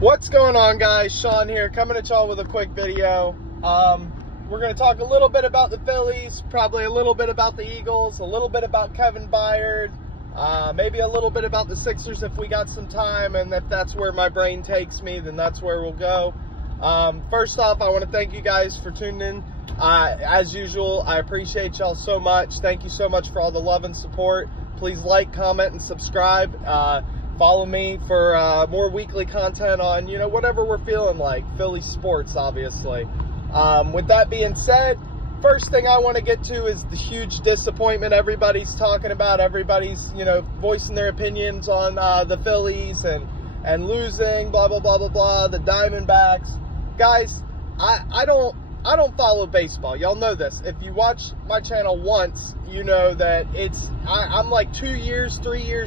What's going on, guys? Sean here, coming at y'all with a quick video. We're going to talk a little bit about the Phillies, probably a little bit about the Eagles, a little bit about Kevin Byard, maybe a little bit about the Sixers if we got some time, and if that's where my brain takes me, then that's where we'll go. First off, I want to thank you guys for tuning in. As usual, I appreciate y'all so much. Thank you so much for all the love and support. Please like, comment, and subscribe. Follow me for more weekly content on, whatever we're feeling like. Philly sports, obviously. With that being said, first thing I want to get to is the huge disappointment everybody's talking about. Everybody's, voicing their opinions on the Phillies and losing, blah, blah, blah, blah, blah, the Diamondbacks. Guys, I don't follow baseball. Y'all know this. If you watch my channel once, you know that I'm like 3 years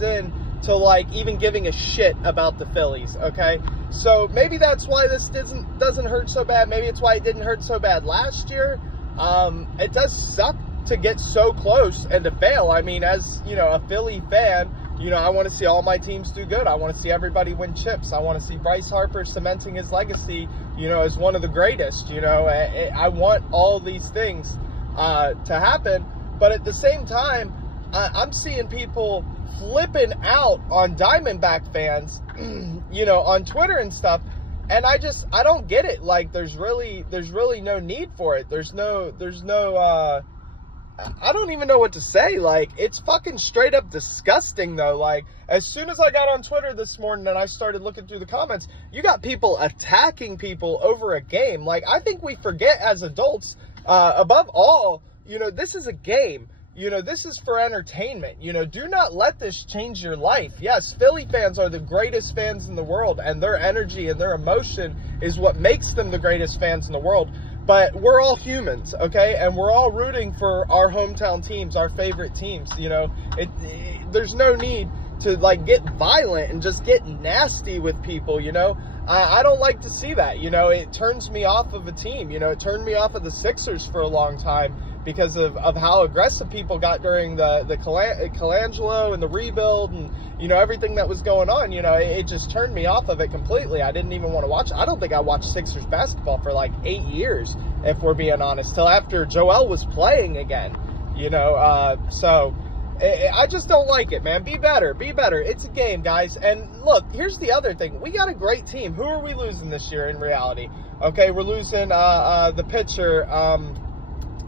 in to like even giving a shit about the Phillies, okay? So maybe that's why this doesn't hurt so bad. Maybe it's why it didn't hurt so bad last year. It does suck to get so close and to fail. I mean, as, a Philly fan, I want to see all my teams do good. I want to see everybody win chips. I want to see Bryce Harper cementing his legacy, as one of the greatest. I want all these things to happen. But at the same time, I'm seeing people flipping out on Diamondback fans, on Twitter and stuff, and I don't get it. Like, there's really no need for it. There's no I don't even know what to say. Like, it's fucking straight up disgusting, though. Like, as soon as I got on Twitter this morning and I started looking through the comments, you got people attacking people over a game. Like, I think we forget as adults, above all, this is a game. This is for entertainment. Do not let this change your life. Yes, Philly fans are the greatest fans in the world, and their energy and their emotion is what makes them the greatest fans in the world. But we're all humans, okay? And we're all rooting for our hometown teams, our favorite teams. There's no need to, like, get violent and just get nasty with people, I don't like to see that. It turns me off of a team. It turned me off of the Sixers for a long time because of how aggressive people got during the Colangelo and the rebuild and, everything that was going on. It just turned me off of it completely. I didn't even want to watch it. I don't think I watched Sixers basketball for like 8 years, if we're being honest, till after Joel was playing again, so I just don't like it, man. Be better. It's a game, guys. And look, here's the other thing. We got a great team. Who are we losing this year in reality? Okay, we're losing the pitcher,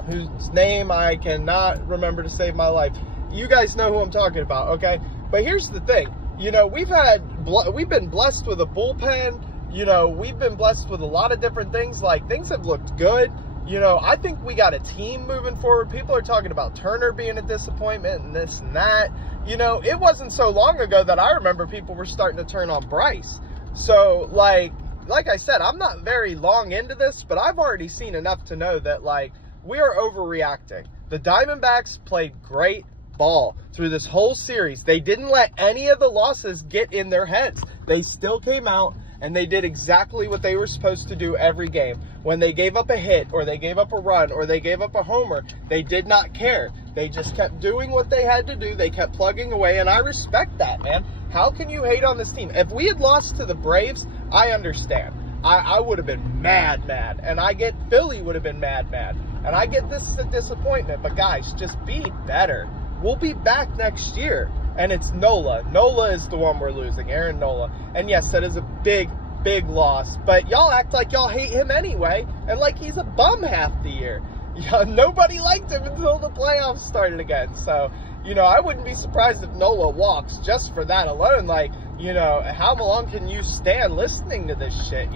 whose name I cannot remember to save my life. You guys know who I'm talking about, okay? But here's the thing. We've been blessed with a bullpen. We've been blessed with a lot of different things. Like, things have looked good. I think we got a team moving forward. People are talking about Turner being a disappointment and this and that. It wasn't so long ago that I remember people were starting to turn on Bryce. So, like I said, I'm not very long into this, but I've already seen enough to know that, like, we are overreacting. The Diamondbacks played great ball through this whole series. They didn't let any of the losses get in their heads. They still came out and they did exactly what they were supposed to do every game. When they gave up a hit or they gave up a run or they gave up a homer, they did not care. They just kept doing what they had to do. They kept plugging away, and I respect that, man. How can you hate on this team? If we had lost to the Braves, I understand. I would have been mad. And I get Philly would have been mad. And I get this is a disappointment. But, guys, just be better. We'll be back next year. And it's Nola. Nola is the one we're losing, Aaron Nola. And, yes, that is a big loss. But y'all act like y'all hate him anyway. And like he's a bum half the year. Nobody liked him until the playoffs started again. So, I wouldn't be surprised if Nola walks just for that alone. Like, how long can you stand listening to this shit,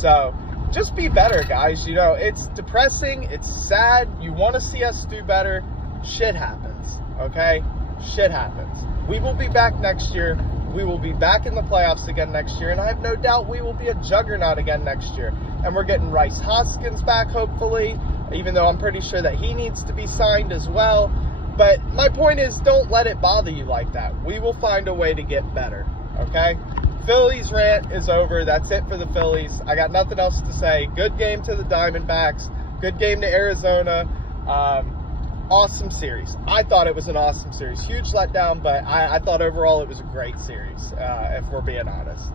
So, just be better, guys. It's depressing. It's sad. You want to see us do better. Shit happens, okay? Shit happens. We will be back next year. We will be back in the playoffs again next year. And I have no doubt we will be a juggernaut again next year. And we're getting Rice Hoskins back, hopefully, even though I'm pretty sure that he needs to be signed as well. But my point is, don't let it bother you like that. We will find a way to get better, okay? Phillies rant is over. That's it for the Phillies. I got nothing else to say. Good game to the Diamondbacks. Good game to Arizona. Awesome series. I thought it was an awesome series. Huge letdown, but I thought overall it was a great series, if we're being honest.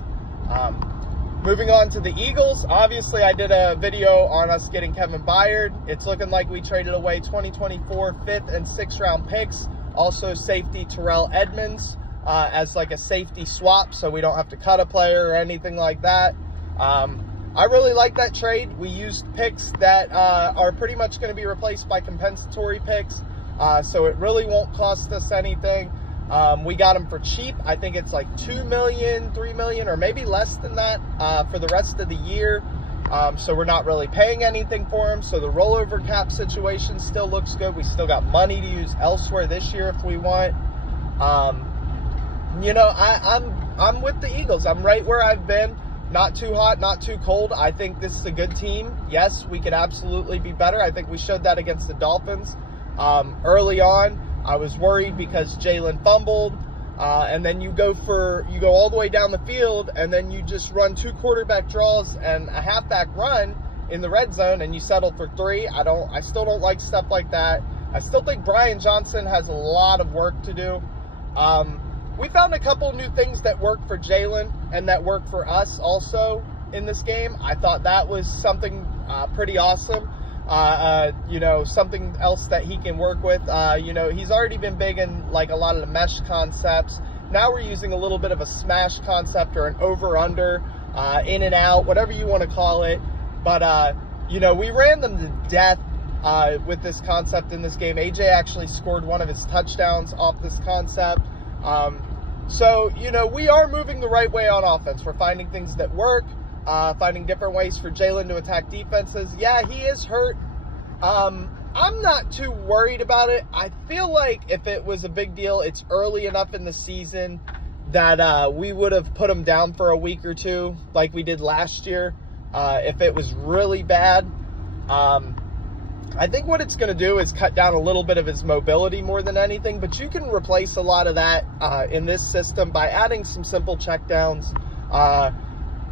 moving on to the Eagles. Obviously, I did a video on us getting Kevin Byard. It's looking like we traded away 2024 5th and 6th round picks. Also, safety Terrell Edmonds as like a safety swap, so we don't have to cut a player or anything like that. I really like that trade. We used picks that are pretty much going to be replaced by compensatory picks, so it really won't cost us anything. We got them for cheap. I think it's like $2 million, $3 million, or maybe less than that for the rest of the year. So we're not really paying anything for them. So the rollover cap situation still looks good. We still got money to use elsewhere this year if we want. You know, I'm with the Eagles. I'm right where I've been. Not too hot, not too cold. I think this is a good team. Yes, we could absolutely be better. I think we showed that against the Dolphins early on. I was worried because Jalen fumbled, and then you go all the way down the field, and then you just run 2 quarterback draws and a halfback run in the red zone, and you settle for 3. I still don't like stuff like that. I still think Brian Johnson has a lot of work to do. We found a couple new things that work for Jalen and that work for us also in this game. I thought that was something pretty awesome. You know, something else that he can work with. You know, he's already been big in like a lot of the mesh concepts. Now we're using a little bit of a smash concept or an over-under, in and out, whatever you want to call it. But, you know, we ran them to death with this concept in this game. AJ actually scored one of his touchdowns off this concept. So, you know, we are moving the right way on offense. We're finding things that work. Finding different ways for Jalen to attack defenses. Yeah, he is hurt. I'm not too worried about it. I feel like if it was a big deal, it's early enough in the season that we would have put him down for a week or two like we did last year. If it was really bad, I think what it's going to do is cut down a little bit of his mobility more than anything, but you can replace a lot of that in this system by adding some simple checkdowns.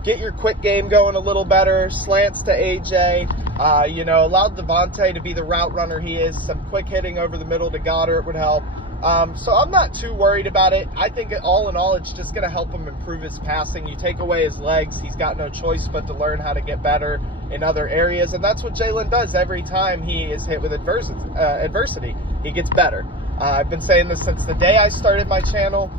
Get your quick game going a little better, slants to AJ, you know, allow Devontae to be the route runner he is. Some quick hitting over the middle to Goddard would help. So I'm not too worried about it. I think all in all, it's just going to help him improve his passing. You take away his legs, he's got no choice but to learn how to get better in other areas. And that's what Jalen does every time he is hit with adversity. He gets better. I've been saying this since the day I started my channel.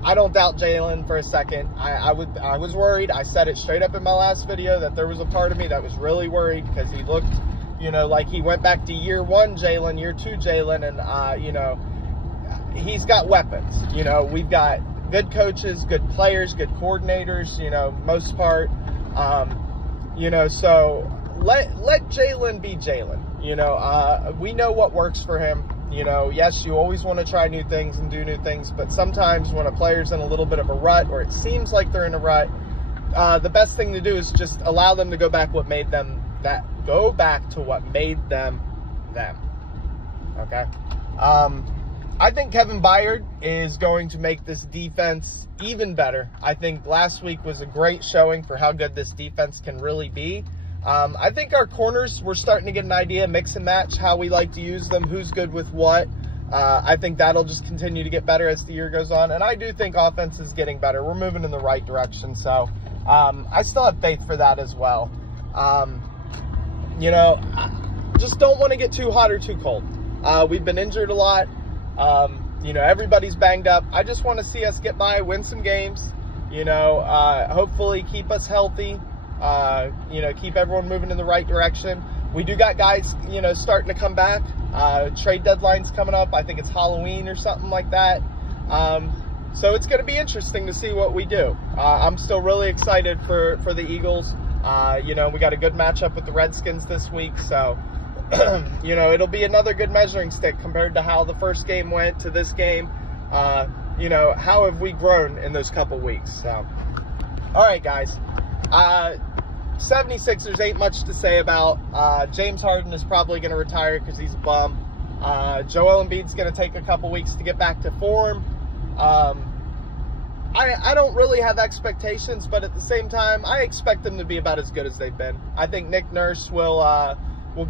I don't doubt Jalen for a second. I was worried. I said it straight up in my last video that there was a part of me that was really worried because he looked, you know, like he went back to year 1 Jalen, year 2 Jalen, and, you know, he's got weapons. You know, we've got good coaches, good players, good coordinators, you know, most part. You know, so let Jalen be Jalen. You know, we know what works for him. You know, yes, you always want to try new things and do new things, but sometimes when a player's in a little bit of a rut or it seems like they're in a rut, the best thing to do is just allow them to go back to what made them them. Okay? I think Kevin Byard is going to make this defense even better. I think last week was a great showing for how good this defense can really be. I think our corners, we're starting to get an idea, mix and match, how we like to use them, who's good with what. I think that'll just continue to get better as the year goes on. And I do think offense is getting better. We're moving in the right direction. So I still have faith for that as well. You know, just don't want to get too hot or too cold. We've been injured a lot. You know, everybody's banged up. I just want to see us get by, win some games, you know, hopefully keep us healthy. You know, keep everyone moving in the right direction. We do got guys, you know, starting to come back. Trade deadline's coming up. I think it's Halloween or something like that. So it's going to be interesting to see what we do. I'm still really excited for the Eagles. You know, we got a good matchup with the Redskins this week. So, you know, it'll be another good measuring stick compared to how the first game went to this game. You know, how have we grown in those couple weeks? So, all right, guys. 76ers ain't much to say about. James Harden is probably going to retire because he's a bum. Joel Embiid's going to take a couple weeks to get back to form. I don't really have expectations, but at the same time, I expect them to be about as good as they've been. I think Nick Nurse will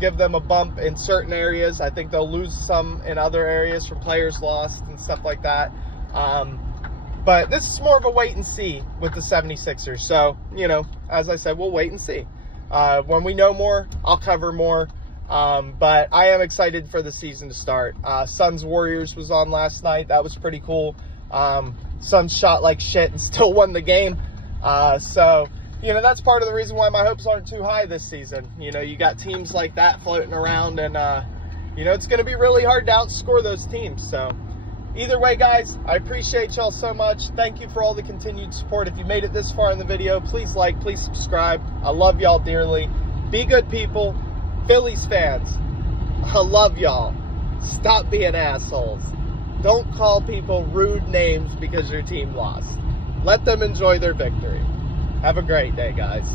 give them a bump in certain areas. I think they'll lose some in other areas from players lost and stuff like that. But this is more of a wait and see with the 76ers. So, you know, as I said, we'll wait and see. When we know more, I'll cover more. But I am excited for the season to start. Suns Warriors was on last night. That was pretty cool. Suns shot like shit and still won the game. So, you know, that's part of the reason why my hopes aren't too high this season. You know, you got teams like that floating around, and, you know, it's going to be really hard to outscore those teams. So, either way, guys, I appreciate y'all so much. Thank you for all the continued support. If you made it this far in the video, please like, please subscribe. I love y'all dearly. Be good people. Phillies fans, I love y'all. Stop being assholes. Don't call people rude names because your team lost. Let them enjoy their victory. Have a great day, guys.